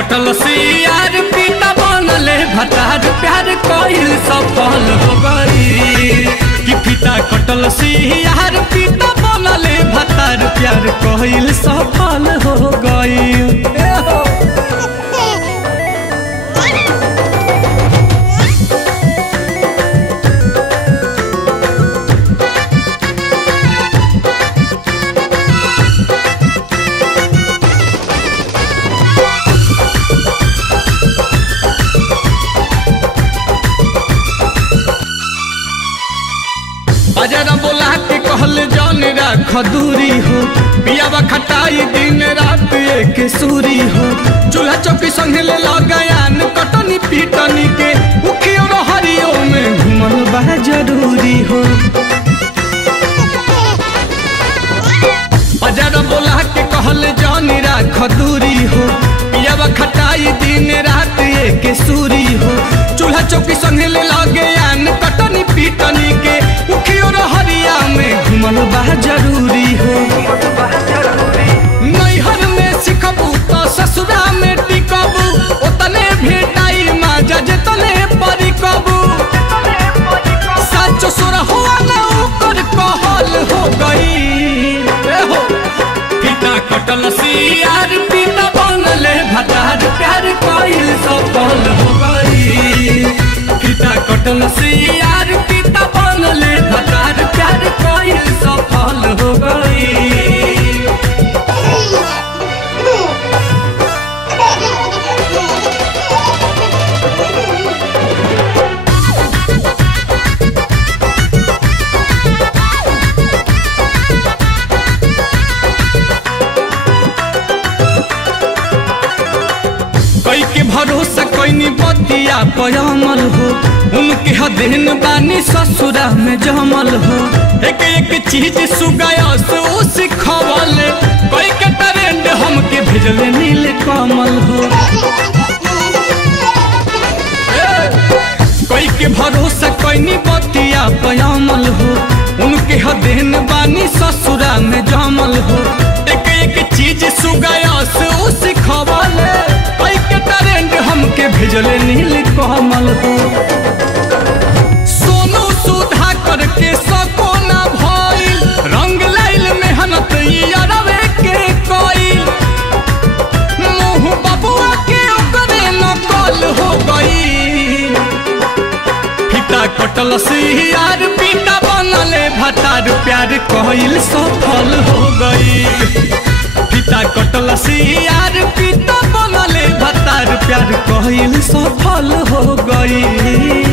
कटल से यार पिता बनले भतार प्यार कइल सफल हो गई कि पिता कटल से यार पिता बनले भतार प्यार कइल सफल हो गई। बाजारा बोला के कहल जान राख दूरी हो पियावा खटाई दिन रात एक सूरी हो चूल्हा चौकी संगे ले लगायान कटनी पीटनी के उखियो हरियो में घुमल बा जरूरी हो। बाजारा बोला के कहल जान राख दूरी हो पियावा खटाई दिन रात एक सूरी हो चूल्हा चौकी संगे ले लगायान कटनी पीटनी के उखियो हरिया में घुमल बा जरूरी हो। नैहर में सिखबू तो ससुरा में टिकबू ओतने भेटाई माजा जतने परिकबू सच सुर हुआ ना ओकर कहल हो गई हो पिता कटल से यार पिता बनले भतार प्यार कइल सफल हो गई पिता कटल से यार पिता बनले भतार प्यार कइल सफल हो गई। कई के भरोसा कईनी बतिया पयमल हो उनके हदेन बानी ससुरा में जमल हो एक एक चीज सुगायस ओ सिखवल कई के ट्रेंड हमके भेजले नील कमल हो। कई के भरोसा कईनी बतिया पयमल हो उनके हदेन बानी ससुरा में जमल हो एक एक चीज सुगायस ओ सिखवल कई के ट्रेंड हमके भेजले नील कमल हो। सोनू सुधा करके सको ना भइल रंग लाइल मेहनत यारवे के कइल मुँह बबुआ के ओकरे नकल हो गई पिता कटल से यार पिता बनले भतार प्यार कइल सफल हो गई पिता कटल से यार पिता बनले भतार प्यार कइल सफल हो गई।